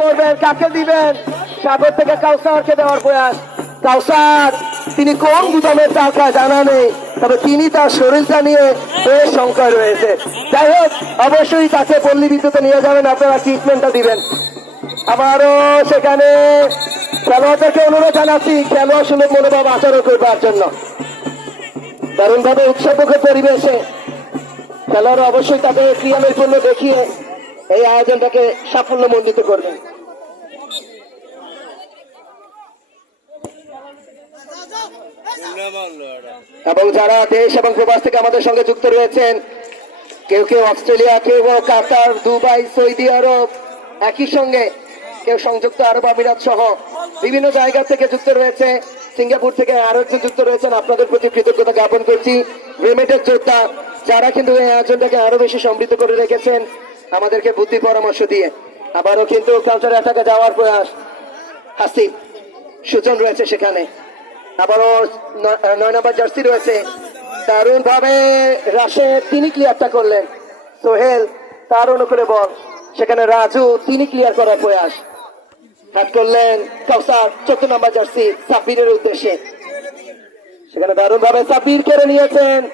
করবেন? কাকে দিবেন? সাগর থেকে কাউসারকে দেওয়ার প্রয়াস। কাউসার, তিনি কোন গুদামের টাকা জানা নেই, তবে তিনি তার শরীরটা নিয়ে বেশ সংখ্যায় রয়েছে। যাই হোক, অবশ্যই তাকে পল্লী বিদ্যুতে নিয়ে যাবেন, আপনারা ট্রিটমেন্টটা দিবেন। আবারও সেখানে খেলোয়াড়দেরকে অনুরোধ জানাচ্ছি, খেলোয়াড় সুলভ মনোভাব আচরণ করবার জন্য। দারুণভাবে উৎসবমুখর পরিবেশে খেলোয়াড় অবশ্যই তাদের ক্রিয়ামের জন্য দেখিয়ে এই আয়োজনটাকে সাফল্যমণ্ডিত করবেন এবং যারা দেশ এবং প্রবাস থেকে আমাদের সঙ্গে যুক্ত রয়েছেন, কেউ কেউ অস্ট্রেলিয়া, কেউ কাতার, দুবাই, সৌদি আরব, একই সঙ্গে কেউ সংযুক্ত আরব আমিরাত সহ বিভিন্ন জায়গা থেকে যুক্ত রয়েছে। সিঙ্গাপুর থেকে আরও একজন যুক্ত রয়েছেন। আপনাদের প্রতি কৃতজ্ঞতা জ্ঞাপন করছি। রেমেটের যোদ্ধা, যারা কিন্তু এই আয়োজনটাকে আরও বেশি সমৃদ্ধ করে রেখেছেন। আমাদেরকে বুদ্ধি পরামর্শ দিয়ে। আবারও কিন্তু কাউন্টার অ্যাটাকে যাওয়ার প্রয়াস। হাসিব সুজন রয়েছে সেখানে। আবারও নয় নম্বর জার্সি রয়েছে। দারুণ ভাবে রাশে তিনি ক্লিয়ারটা করলেন। সোহেল, তার অনুকূলে বল। সেখানে রাজু, তিনি ক্লিয়ার করার প্রয়াস। হ্যাট করলেন কাউসার, চোদ্দ নম্বর জার্সি সাব্বিরের উদ্দেশ্যে। সেখানে দারুণ ভাবে সাব্বির কেড়ে নিয়েছেন।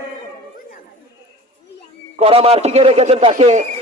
করা মার্কিং এ রেখেছেন তাকে।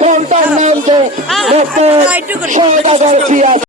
কোনটার নাম যে ডক্টর সৌদাগর